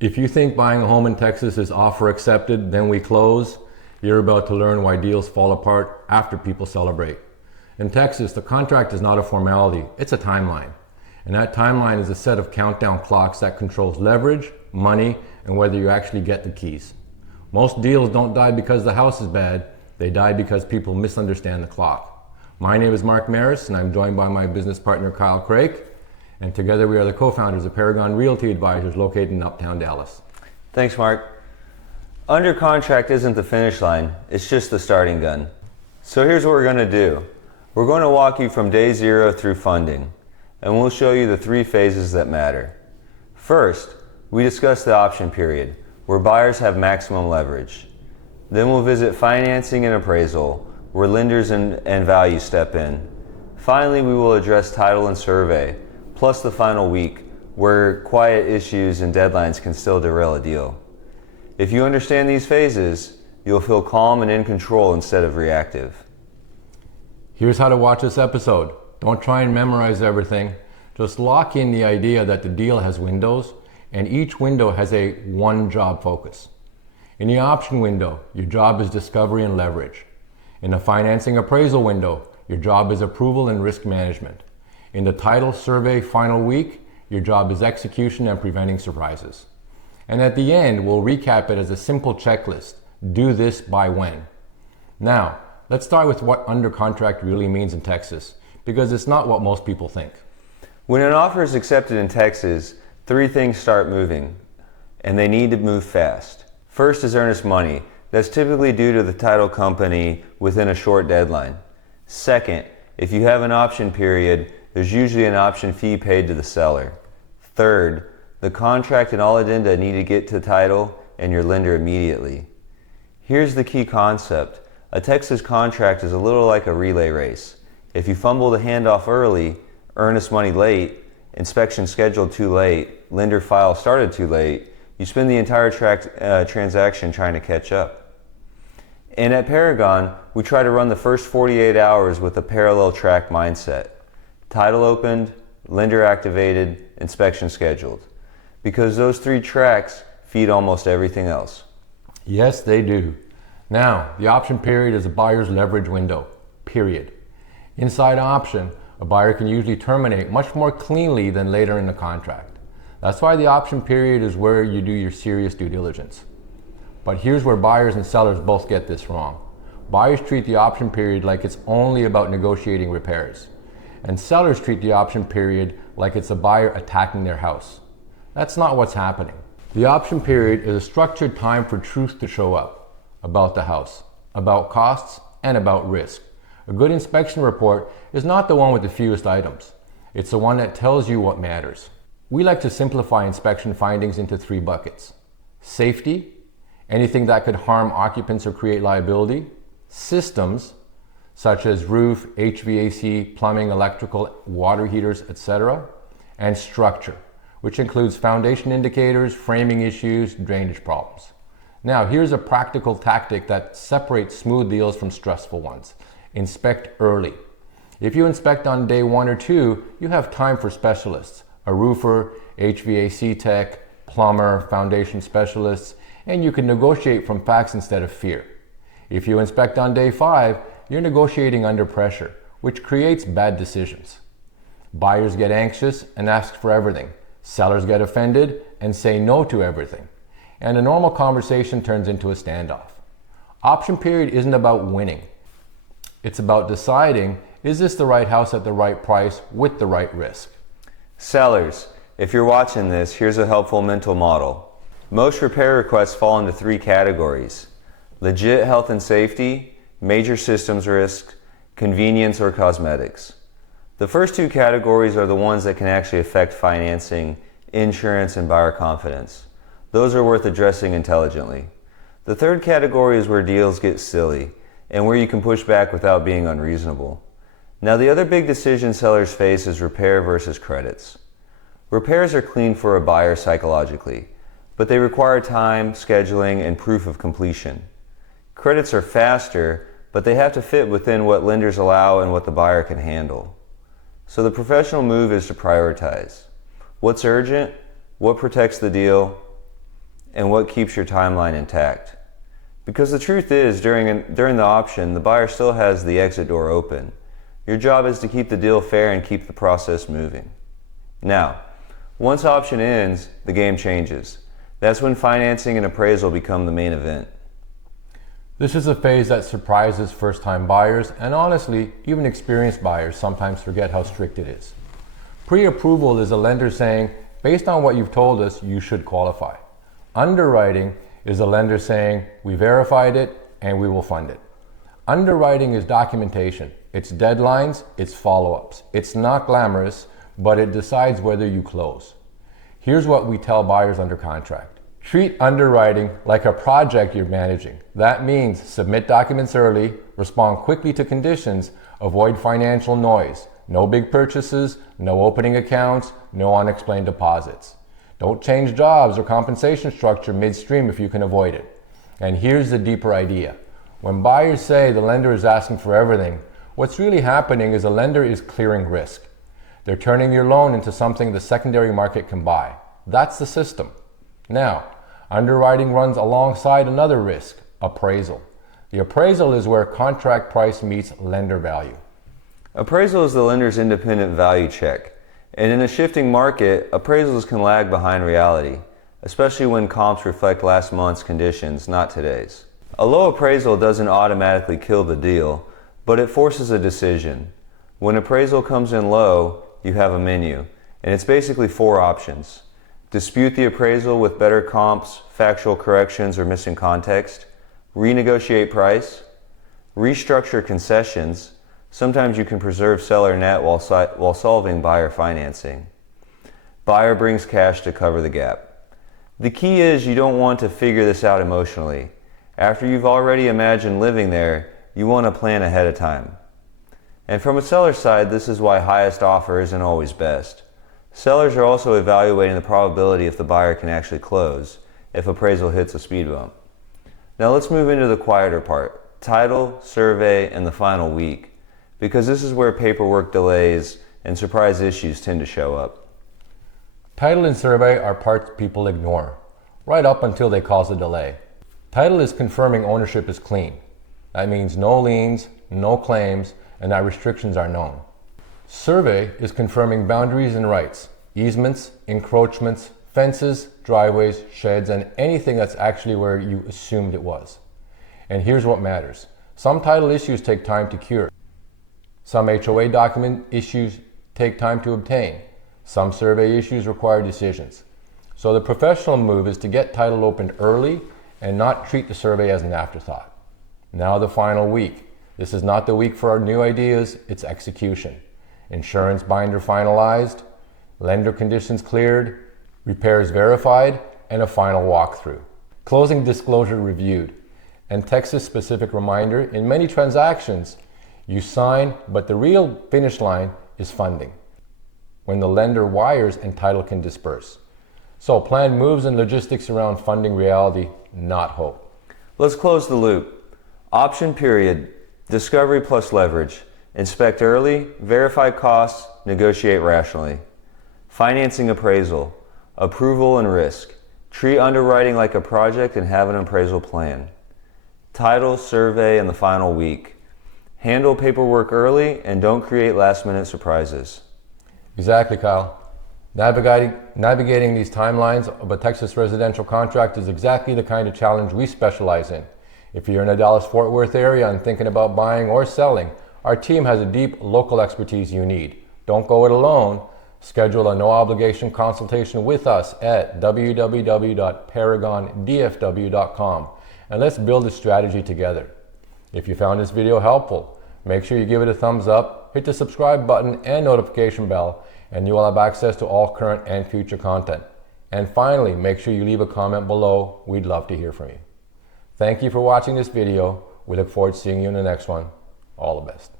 If you think buying a home in Texas is offer accepted, then we close, you're about to learn why deals fall apart after people celebrate. In Texas, the contract is not a formality, it's a timeline. And that timeline is a set of countdown clocks that controls leverage, money, and whether you actually get the keys. Most deals don't die because the house is bad, they die because people misunderstand the clock. My name is Mark Meras, and I'm joined by my business partner Kyle Kreick. And together we are the co-founders of Paragon Realty Advisors located in Uptown Dallas. Thanks, Mark. Under contract isn't the finish line, it's just the starting gun. So here's what we're going to do. We're going to walk you from day zero through funding, and we'll show you the three phases that matter. First, we discuss the option period, where buyers have maximum leverage. Then we'll visit financing and appraisal, where lenders and value step in. Finally, we will address title and survey, plus the final week, where quiet issues and deadlines can still derail a deal. If you understand these phases, you'll feel calm and in control instead of reactive. Here's how to watch this episode. Don't try and memorize everything. Just lock in the idea that the deal has windows, and each window has a one job focus. In the option window, your job is discovery and leverage. In the financing appraisal window, your job is approval and risk management. In the title survey final week, your job is execution and preventing surprises. And at the end, we'll recap it as a simple checklist. Do this by when. Now, let's start with what under contract really means in Texas, because it's not what most people think. When an offer is accepted in Texas, three things start moving, and they need to move fast. First is earnest money. That's typically due to the title company within a short deadline. Second, if you have an option period, there's usually an option fee paid to the seller. Third, the contract and all addenda need to get to title and your lender immediately. Here's the key concept. A Texas contract is a little like a relay race. If you fumble the handoff early, earnest money late, inspection scheduled too late, lender file started too late, you spend the entire transaction trying to catch up. And at Paragon, we try to run the first 48 hours with a parallel track mindset. Title opened, lender activated, inspection scheduled. Because those three tracks feed almost everything else. Yes, they do. Now, the option period is a buyer's leverage window, period. Inside option, a buyer can usually terminate much more cleanly than later in the contract. That's why the option period is where you do your serious due diligence. But here's where buyers and sellers both get this wrong. Buyers treat the option period like it's only about negotiating repairs. And sellers treat the option period like it's a buyer attacking their house. That's not what's happening. The option period is a structured time for truth to show up about the house, about costs, and about risk. A good inspection report is not the one with the fewest items. It's the one that tells you what matters. We like to simplify inspection findings into three buckets. Safety, anything that could harm occupants or create liability. Systems, such as roof, HVAC, plumbing, electrical, water heaters, etc. And structure, which includes foundation indicators, framing issues, drainage problems. Now, here's a practical tactic that separates smooth deals from stressful ones. Inspect early. If you inspect on day 1 or 2, you have time for specialists, a roofer, HVAC tech, plumber, foundation specialists, and you can negotiate from facts instead of fear. If you inspect on day 5, you're negotiating under pressure, which creates bad decisions. Buyers get anxious and ask for everything. Sellers get offended and say no to everything. And a normal conversation turns into a standoff. Option period isn't about winning. It's about deciding, is this the right house at the right price with the right risk? Sellers, if you're watching this, here's a helpful mental model. Most repair requests fall into three categories: legit health and safety, major systems risk, convenience or cosmetics. The first two categories are the ones that can actually affect financing, insurance, and buyer confidence. Those are worth addressing intelligently. The third category is where deals get silly and where you can push back without being unreasonable. Now, the other big decision sellers face is repair versus credits. Repairs are clean for a buyer psychologically, but they require time, scheduling, and proof of completion. Credits are faster, but they have to fit within what lenders allow and what the buyer can handle. So the professional move is to prioritize. What's urgent? What protects the deal? and what keeps your timeline intact. Because the truth is, during the option, the buyer still has the exit door open. Your job is to keep the deal fair and keep the process moving. Now, once option ends, the game changes. That's when financing and appraisal become the main event. This is a phase that surprises first-time buyers, and honestly, even experienced buyers sometimes forget how strict it is. Pre-approval is a lender saying, based on what you've told us, you should qualify. Underwriting is a lender saying, we verified it and we will fund it. Underwriting is documentation. It's deadlines, it's follow-ups. It's not glamorous, but it decides whether you close. Here's what we tell buyers under contract. Treat underwriting like a project you're managing. That means submit documents early, respond quickly to conditions, avoid financial noise. No big purchases, no opening accounts, no unexplained deposits. Don't change jobs or compensation structure midstream if you can avoid it. And here's the deeper idea. When buyers say the lender is asking for everything, what's really happening is the lender is clearing risk. They're turning your loan into something the secondary market can buy. That's the system. Now, underwriting runs alongside another risk, appraisal. The appraisal is where contract price meets lender value. Appraisal is the lender's independent value check. And in a shifting market, appraisals can lag behind reality, especially when comps reflect last month's conditions, not today's. A low appraisal doesn't automatically kill the deal, but it forces a decision. When appraisal comes in low, you have a menu, and it's basically 4 options. Dispute the appraisal with better comps, factual corrections, or missing context. Renegotiate price. Restructure concessions. Sometimes you can preserve seller net while solving buyer financing. Buyer brings cash to cover the gap. The key is you don't want to figure this out emotionally. After you've already imagined living there, you want to plan ahead of time. And from a seller's side, this is why highest offer isn't always best. Sellers are also evaluating the probability if the buyer can actually close, if appraisal hits a speed bump. Now let's move into the quieter part, title, survey, and the final week. Because this is where paperwork delays and surprise issues tend to show up. Title and survey are parts people ignore, right up until they cause a delay. Title is confirming ownership is clean. That means no liens, no claims, and that restrictions are known. Survey is confirming boundaries and rights, easements, encroachments, fences, driveways, sheds, and anything that's actually where you assumed it was. And here's what matters. Some title issues take time to cure. Some HOA document issues take time to obtain. Some survey issues require decisions. So the professional move is to get title opened early and not treat the survey as an afterthought. Now the final week. This is not the week for our new ideas, it's execution. Insurance binder finalized, lender conditions cleared, repairs verified, and a final walkthrough. Closing disclosure reviewed, and Texas-specific reminder, in many transactions, you sign, but the real finish line is funding, when the lender wires and title can disperse. So plan moves and logistics around funding reality, not hope. Let's close the loop. Option period, discovery plus leverage. Inspect early, verify costs, negotiate rationally. Financing appraisal, approval and risk. Treat underwriting like a project and have an appraisal plan. Title, survey, and the final week. Handle paperwork early and don't create last-minute surprises. Exactly, Kyle. Navigating these timelines of a Texas residential contract is exactly the kind of challenge we specialize in. If you're in the Dallas-Fort Worth area and thinking about buying or selling, our team has a deep local expertise you need. Don't go it alone. Schedule a no-obligation consultation with us at www.paragondfw.com and let's build a strategy together. If you found this video helpful, make sure you give it a thumbs up, hit the subscribe button and notification bell, and you will have access to all current and future content. And finally, make sure you leave a comment below. We'd love to hear from you. Thank you for watching this video. We look forward to seeing you in the next one. All the best.